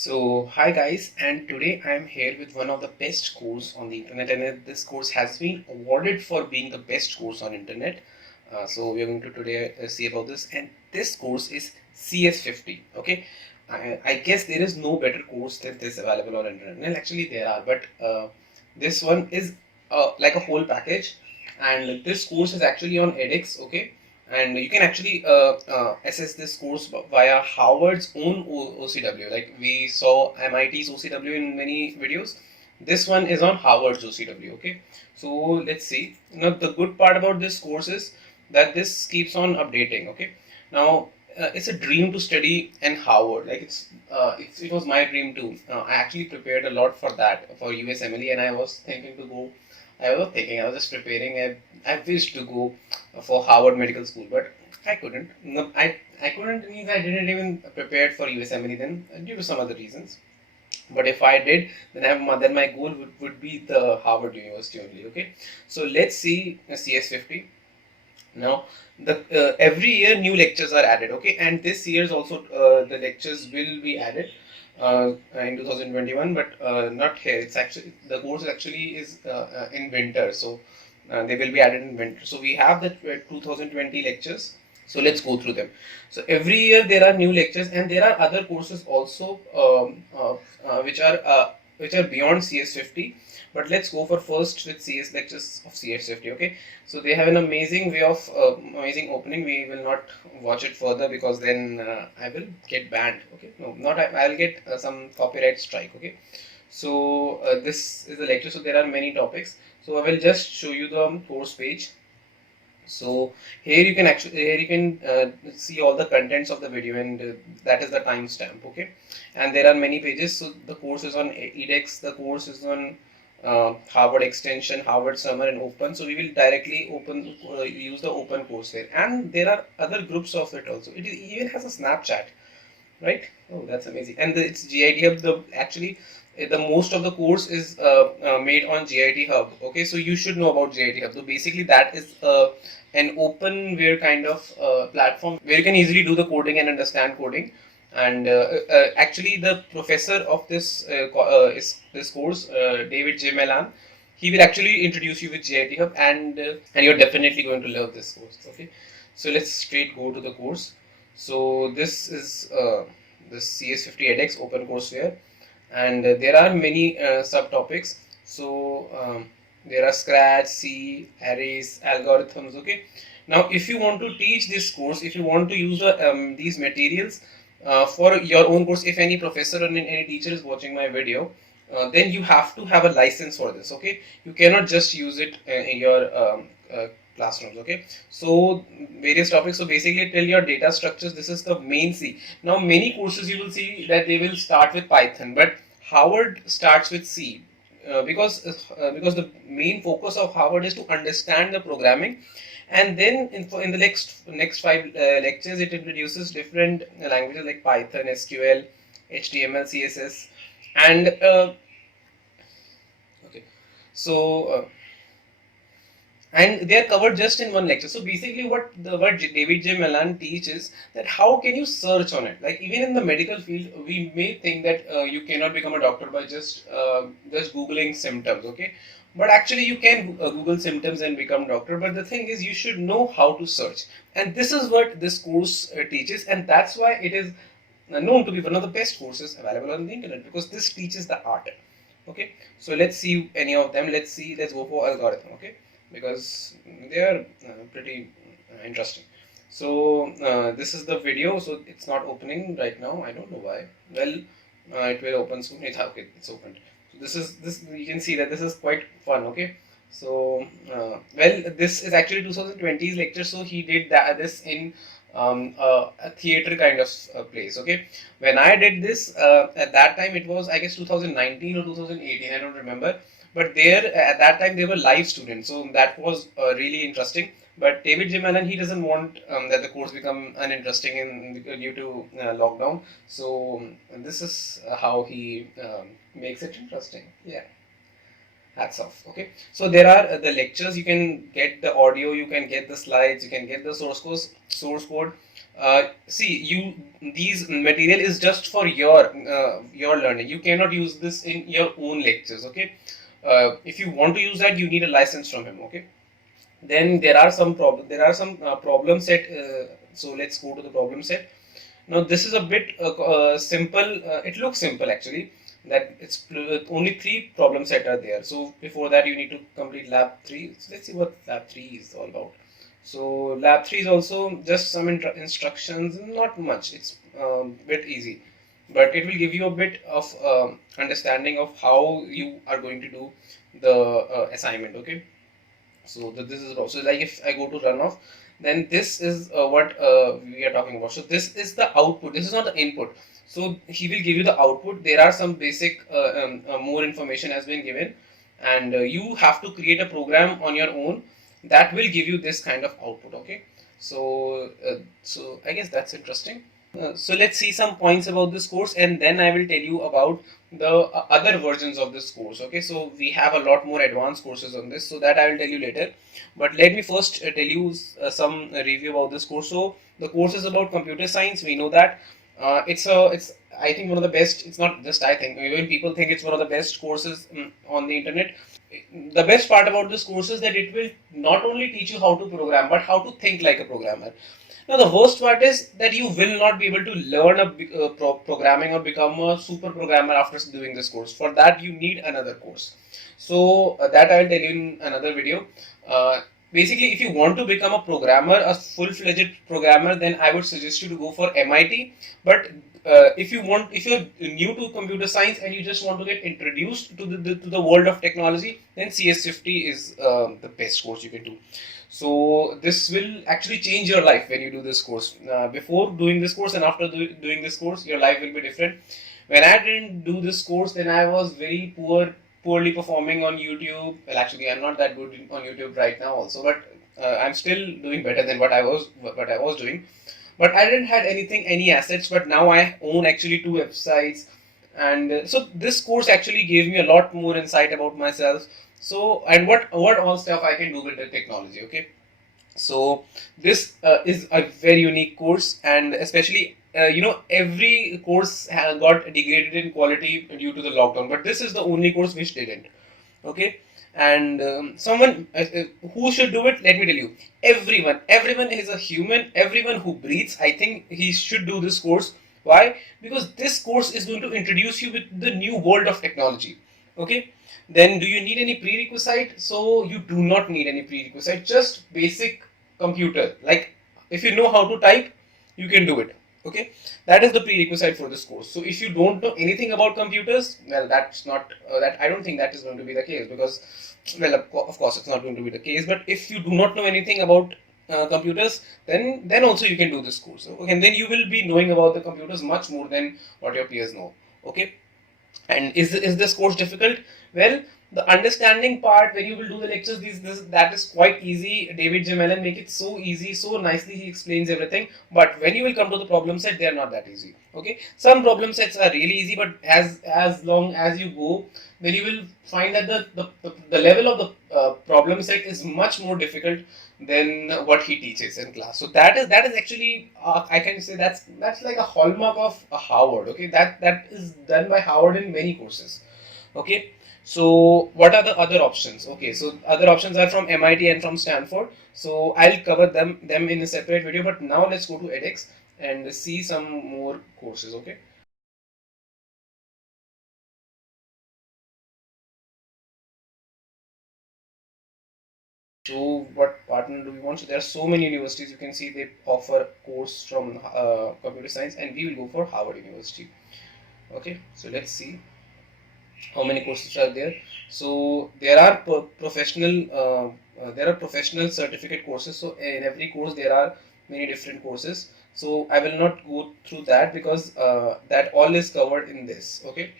Hi guys, and today I am here with one of the best course on the internet, and this course has been awarded for being the best course on internet. So we are going to today see about this, and this course is CS50. Okay, I guess there is no better course than this available on internet. Well, actually there are, but this one is like a whole package, and this course is actually on edX. Okay, and you can actually assess this course via Harvard's own OCW. Like we saw MIT's OCW in many videos. This one is on Harvard's OCW. Okay, so let's see. Now the good part about this course is that this keeps on updating. Okay, now it's a dream to study in Harvard. Like it was my dream too. I actually prepared a lot for that for USMLE, and I was thinking to go. I was just preparing. I wished to go for Harvard Medical School, but I couldn't. No, I couldn't means I didn't even prepare for USMLE then due to some other reasons. But if I did, then my goal would be the Harvard University only. Okay, so let's see CS50. Now the every year new lectures are added. Okay, and this year's also the lectures will be added in 2021, but not here. It's actually the course actually is in winter, so they will be added in winter. So we have the 2020 lectures. So let's go through them. So every year there are new lectures, and there are other courses also which are beyond CS50. But let's go for first with CS lectures of CS50. Okay, so they have an amazing way of amazing opening. We will not watch it further because then I will get banned. Okay, no, not I'll get some copyright strike. Okay, so this is the lecture. So there are many topics. So I will just show you the course page. So here you can see all the contents of the video, and that is the timestamp. Okay, and there are many pages. So the course is on edX. The course is on Harvard Extension, Harvard Summer, and Open. So we will directly use the Open courseware, and there are other groups of it also. It even has a Snapchat, right? Oh, that's amazing. And it's GIT Hub. The actually the most of the course is made on GIT Hub. Okay, so you should know about GIT Hub. So basically, that is an openware kind of platform where you can easily do the coding and understand coding. And actually, the professor of this course, David J. Melan, he will actually introduce you with GIT Hub, and you're definitely going to love this course. Okay, so let's straight go to the course. So this is the CS50 edX OpenCourseware, and there are many subtopics. So there are Scratch, C, arrays, algorithms. Okay. Now, if you want to teach this course, if you want to use these materials for your own course, if any professor or any teacher is watching my video, then you have to have a license for this. Okay, you cannot just use it in your classrooms. Okay, so various topics. So basically till your data structures, this is the main C. Now many courses you will see that they will start with Python, but Harvard starts with C. Because the main focus of Harvard is to understand the programming, and then in the next five lectures it introduces different languages like Python, SQL, HTML, CSS, and okay, so and they are covered just in one lecture. So basically what David J. Melan teaches, that how can you search on it. Like even in the medical field, we may think that you cannot become a doctor by just googling symptoms. Okay, but actually you can google symptoms and become doctor. But the thing is, you should know how to search, and this is what this course teaches, and that's why it is known to be one of the best courses available on the internet, because this teaches the art. Okay, so let's see any of them. Let's go for algorithm. Okay, because they are pretty interesting. So this is the video. So it's not opening right now. I don't know why. Well, it will open soon. Okay, it's opened. So this you can see that this is quite fun. Okay, so well, this is actually 2020's lecture. So he did this in a theater kind of place. Okay, when I did this at that time, it was I guess 2019 or 2018. I don't remember. But there at that time they were live students, so that was really interesting. But David J. Menon, he doesn't want that the course become uninteresting due to lockdown. So this is how he makes it interesting. Yeah, hats off. Okay, so there are the lectures. You can get the audio, you can get the slides, you can get the source code. See, these material is just for your learning. You cannot use this in your own lectures. Okay, if you want to use that, you need a license from him. Okay, then there are some problem set. So let's go to the problem set. Now this is a bit simple. It looks simple actually. That it's only 3 problem set are there. So before that you need to complete lab 3. So let's see what lab 3 is all about. So lab 3 is also just some instructions, not much. It's bit easy, but it will give you a bit of understanding of how you are going to do the assignment. Okay, so this is also like if I go to runoff, then this is what we are talking about. So this is the output. This is not the input. So he will give you the output. There are some basic more information has been given, and you have to create a program on your own that will give you this kind of output. Okay, so I guess that's interesting. So let's see some points about this course, and then I will tell you about the other versions of this course. Okay, so we have a lot more advanced courses on this, so that I will tell you later. But let me first tell you some review about this course. So the course is about computer science. We know that it's I think one of the best. It's not just I think, even people think it's one of the best courses on the internet. The best part about this course is that it will not only teach you how to program, but how to think like a programmer. Now, the worst part is that you will not be able to learn programming or become a super programmer after doing this course. For that, you need another course. So, that I will tell you in another video. Basically, if you want to become a programmer, a full-fledged programmer, then I would suggest you to go for MIT. But if you're new to computer science and you just want to get introduced to the world of technology, then CS50 is the best course you can do. So this will actually change your life when you do this course. Before doing this course and after doing this course, your life will be different. When I didn't do this course, then I was very poorly performing on YouTube. Well, actually, I'm not that good on YouTube right now, also, but I'm still doing better than what I was doing. But I didn't had any assets. But now I own actually 2 websites, and so this course actually gave me a lot more insight about myself. So, and what all stuff I can do with the technology. Okay, so this is a very unique course, and especially every course got degraded in quality due to the lockdown, but this is the only course which didn't. Okay, and someone who should do it, let me tell you, everyone is a human. Everyone who breathes, I think he should do this course. Why? Because this course is going to introduce you with the new world of technology. Okay, then do you need any prerequisite? So you do not need any prerequisite, just basic computer. Like if you know how to type, you can do it. Okay, that is the prerequisite for this course. So if you don't know anything about computers, well, that's not that I don't think that is going to be the case, because well, of course it's not going to be the case. But if you do not know anything about computers, then also you can do this course. Okay, and then you will be knowing about the computers much more than what your peers know. Okay, and is this course difficult? Well, the understanding part when you will do the lectures, that is quite easy. David J. Mellon make it so easy, so nicely he explains everything. But when you will come to the problem set, they are not that easy. Okay, some problem sets are really easy, but as long as you go, then you will find that the level of the problem set is much more difficult than what he teaches in class. So that is actually I can say that's like a hallmark of a Harvard. Okay, that is done by Harvard in many courses. Okay, so what are the other options? Okay, so other options are from MIT and from Stanford. So I'll cover them in a separate video. But now let's go to edX and see some more courses. Okay. So what partner do we want? So there are so many universities. You can see they offer course from computer science, and we will go for Harvard University. Okay, so let's see how many courses are there. So there are professional certificate courses. So in every course there are many different courses. So I will not go through that, because that all is covered in this. Okay,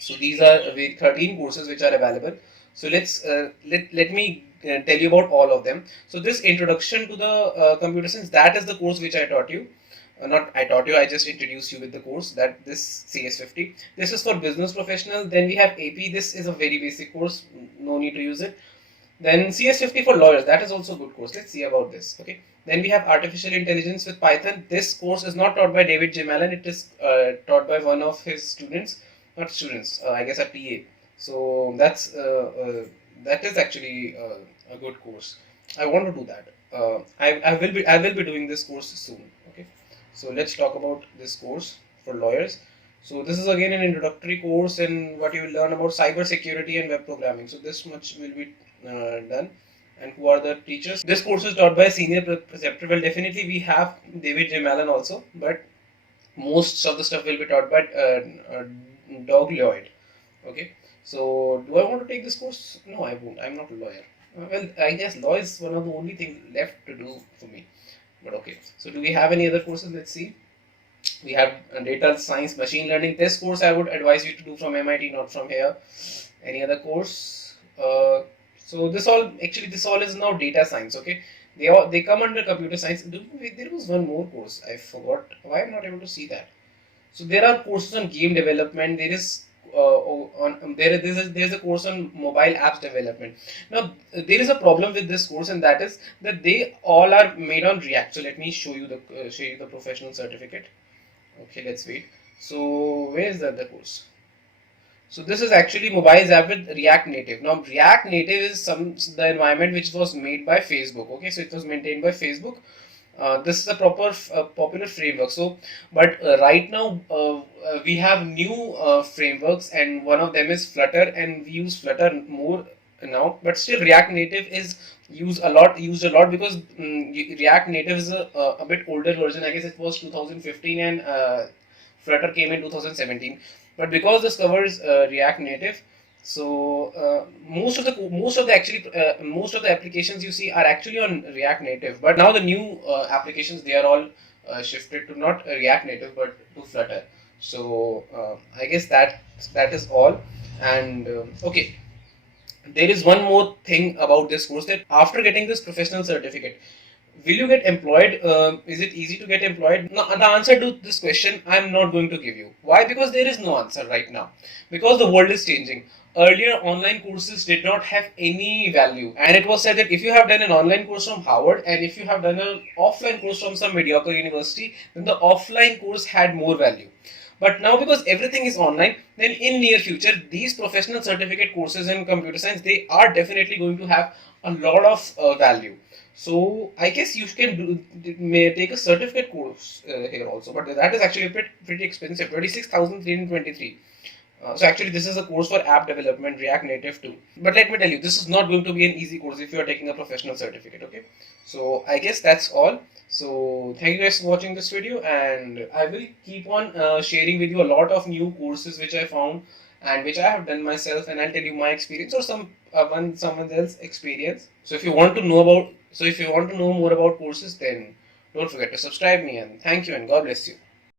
so these are 13 courses which are available. So let me tell you about all of them. So this introduction to the computer science, that is the course which I taught you. Not I taught you, I just introduced you with the course, that this CS50. This is for business professional. Then we have AP. This is a very basic course, no need to use it. Then CS50 for lawyers, that is also a good course. Let's see about this. Okay. Then we have artificial intelligence with Python. This course is not taught by David J. Mallon. It is taught by one of his students, not students. I guess a TA. So that is actually a good course. I want to do that. I will be doing this course soon. Okay. So let's talk about this course for lawyers. So this is again an introductory course and what you will learn about cyber security and web programming. So this much will be done. And who are the teachers? This course is taught by a senior preceptor. Well, definitely we have David J. Mallon also, but most of the stuff will be taught by Doug Lloyd. Okay. So do I want to take this course? No, I won't. I'm not a lawyer. Well, I guess law is one of the only things left to do for me. But okay. So do we have any other courses? Let's see. We have data science, machine learning. This course I would advise you to do from MIT, not from here. Any other course? So this all is now data science. Okay, they come under computer science. There was one more course I forgot. Why I'm not able to see that? So there are courses on game development. There's a course on mobile apps development. Now there is a problem with this course, and that is that they all are made on React. So let me show you the professional certificate. Okay, let's wait. So where is the course? So this is actually mobiles app with React Native. Now React Native is the environment which was made by Facebook. Okay, so it was maintained by Facebook. This is a popular framework. So, but right now we have new frameworks, and one of them is Flutter, and we use Flutter more now. But still, React Native is used a lot because React Native is a bit older version. I guess it was 2015, and Flutter came in 2017. But because this covers React Native, so most of the applications you see are actually on React Native. But now the new applications, they are all shifted to not React Native but to Flutter. So I guess that is all. And okay, there is one more thing about this course, that after getting this professional certificate, will you get employed? Is it easy to get employed? No, the answer to this question I'm not going to give you. Why? Because there is no answer right now. Because the world is changing. Earlier, online courses did not have any value, and it was said that if you have done an online course from Harvard and if you have done an offline course from some mediocre university, then the offline course had more value. But now, because everything is online, then in near future, these professional certificate courses in computer science, they are definitely going to have a lot of value. So I guess you may take a certificate course here also, but that is actually pretty expensive, 26,323. So actually, this is a course for app development, React Native too. But let me tell you, this is not going to be an easy course if you are taking a professional certificate. Okay, so I guess that's all. So thank you guys for watching this video, and I will keep on sharing with you a lot of new courses which I found and which I have done myself, and I'll tell you my experience or someone else's experience. So if you want to know more about courses, then don't forget to subscribe me, and thank you and God bless you.